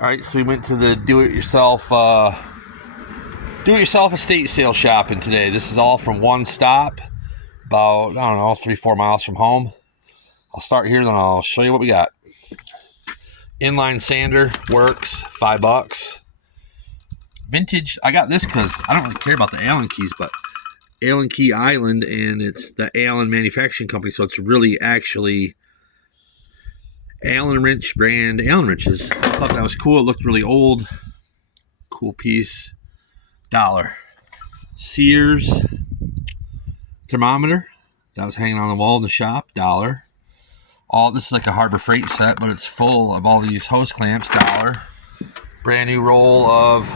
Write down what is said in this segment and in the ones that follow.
All right, so we went to the do-it-yourself estate sale shopping today. This is all from one stop, about, I don't know, 3-4 miles from home. I'll start here, then I'll show you what we got. Inline sander works, $5. Vintage, I got this because I don't really care about the Allen keys, but Allen Key Island, and it's the Allen Manufacturing Company, so it's really actually Allen wrench brand Allen wrenches. I thought that was cool. It looked really old. Cool piece. $1. Sears thermometer that was hanging on the wall in the shop. $1. All this is like a Harbor Freight set, but it's full of all these hose clamps. $1. Brand new roll of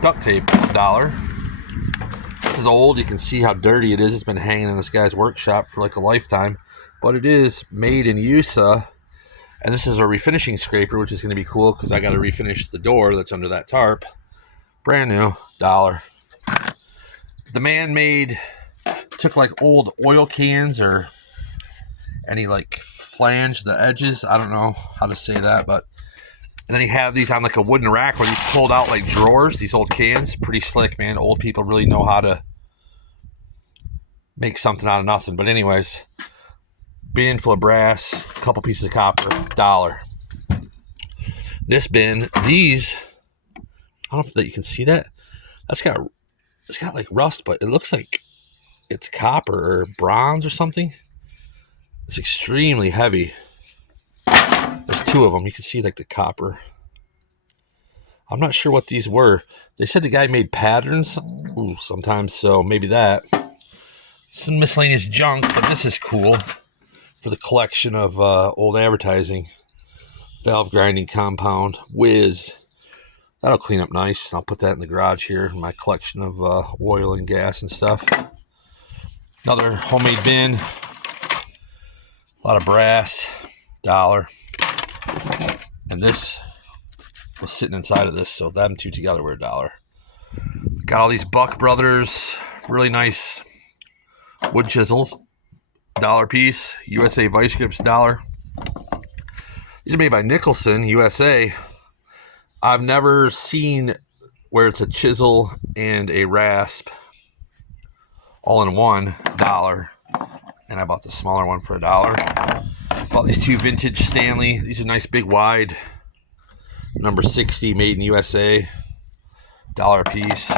duct tape. $1. This is old. You can see how dirty it is. It's been hanging in this guy's workshop for like a lifetime, but it is made in USA. And this is a refinishing scraper, which is going to be cool because I got to refinish the door that's under that tarp. Brand new. $1. The man took like old oil cans or any like flange the edges. I don't know how to say that, but and then he had these on like a wooden rack where he pulled out like drawers, these old cans. Pretty slick, man. Old people really know how to make something out of nothing. But anyways, bin full of brass, a couple pieces of copper. $1. This bin, these, I don't know if you can see that. It's got like rust, but it looks like it's copper or bronze or something. It's extremely heavy. There's 2 of them. You can see like the copper. I'm not sure what these were. They said the guy made patterns. Ooh, sometimes, so maybe that. Some miscellaneous junk, but this is cool for the collection of old advertising. Valve grinding compound. Whiz. That'll clean up nice. I'll put that in the garage here. My collection of oil and gas and stuff. Another homemade bin. A lot of brass. $1. And this was sitting inside of this, so them 2 together were $1. Got all these Buck Brothers, really nice wood chisels. $1 piece. USA Vice Grips. $1. These are made by Nicholson, USA. I've never seen where it's a chisel and a rasp all in one. $1. And I bought the smaller one for $1. Bought these 2 vintage Stanley. These are nice, big, wide. Number 60, made in USA. $1 a piece.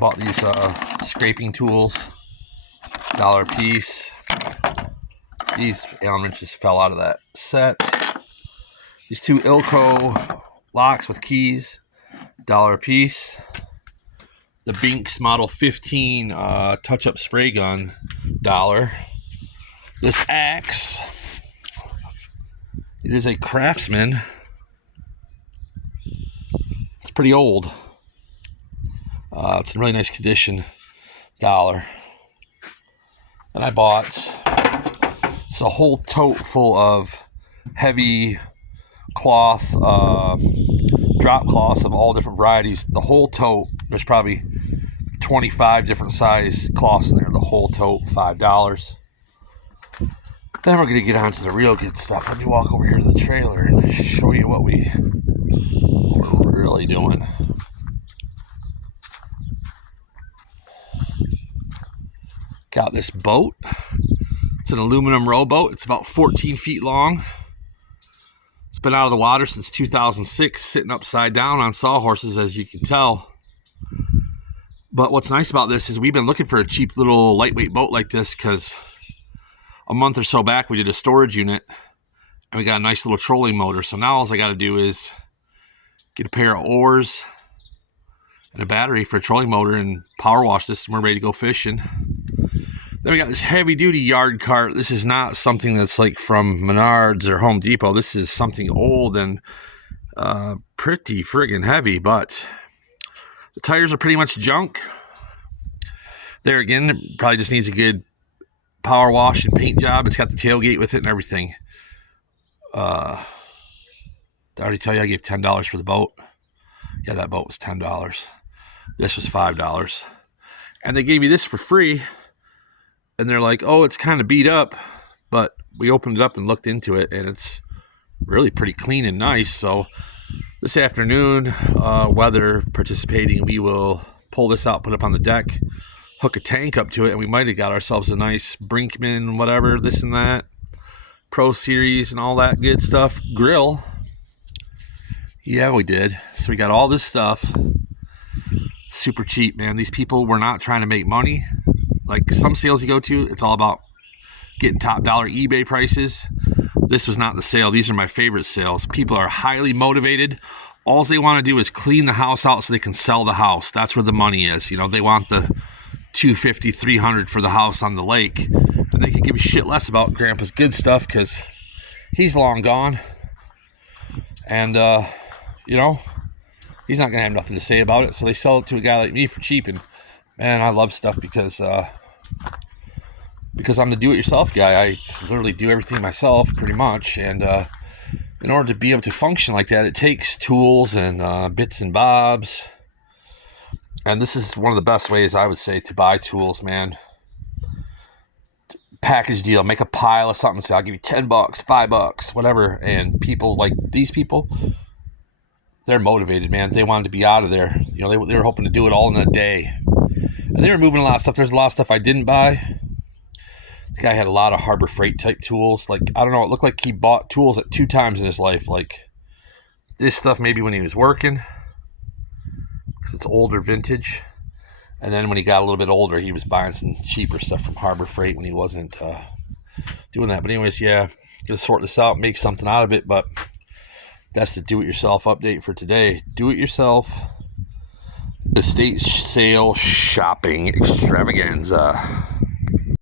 Bought these scraping tools. $1 a piece. These Allen wrenches fell out of that set. These 2 Ilco locks with keys. $1 a piece. The Binks Model 15 touch-up spray gun. $1. This axe, it is a Craftsman. It's pretty old. It's in really nice condition. $1. And I bought it's a whole tote full of heavy cloth, drop cloths of all different varieties. The whole tote, there's probably 25 different size cloths in there. The whole tote, $5. Then we're going to get on to the real good stuff. Let me walk over here to the trailer and show you what we're really doing. Got this boat. It's an aluminum rowboat. It's about 14 feet long. It's been out of the water since 2006, sitting upside down on sawhorses, as you can tell. But what's nice about this is we've been looking for a cheap little lightweight boat like this because a month or so back we did a storage unit and we got a nice little trolling motor. So now all I got to do is get a pair of oars and a battery for a trolling motor and power wash this, and we're ready to go fishing. Then we got this heavy duty yard cart. This is not something that's like from Menards or Home Depot. This is something old and pretty friggin' heavy, but the tires are pretty much junk. There again, it probably just needs a good power wash and paint job. It's got the tailgate with it and everything. Did I already tell you I gave $10 for the boat? Yeah, that boat was $10. This was $5. And they gave me this for free. And they're like, oh, it's kind of beat up. But we opened it up and looked into it, and it's really pretty clean and nice. So this afternoon, weather participating, we will pull this out, put it up on the deck, hook a tank up to it, and we might have got ourselves a nice Brinkman, whatever, this and that, Pro Series and all that good stuff grill. Yeah, we did. So we got all this stuff. Super cheap, man. These people were not trying to make money. Like some sales you go to, it's all about getting top dollar eBay prices. This was not the sale. These are my favorite sales. People are highly motivated. All they want to do is clean the house out so they can sell the house. That's where the money is. You know, they want the $250, $300 for the house on the lake. And they could give a shit less about Grandpa's good stuff because he's long gone. And, you know, he's not going to have nothing to say about it. So they sell it to a guy like me for cheap. And, man, I love stuff because I'm the do-it-yourself guy. I literally do everything myself pretty much. And in order to be able to function like that, it takes tools and bits and bobs. And this is one of the best ways, I would say, to buy tools, man. Package deal, make a pile of something, say, I'll give you $10, $5, whatever. And people like these people, they're motivated, man. They wanted to be out of there. You know, they were hoping to do it all in a day. And they were moving a lot of stuff. There's a lot of stuff I didn't buy. The guy had a lot of Harbor Freight type tools. Like, I don't know, it looked like he bought tools at 2 times in his life. Like, this stuff maybe when he was working, because it's older vintage. And then when he got a little bit older, he was buying some cheaper stuff from Harbor Freight when he wasn't doing that. But anyways, yeah, gonna sort this out, make something out of it. But that's the do-it-yourself update for today. Do-it-yourself estate sale shopping extravaganza.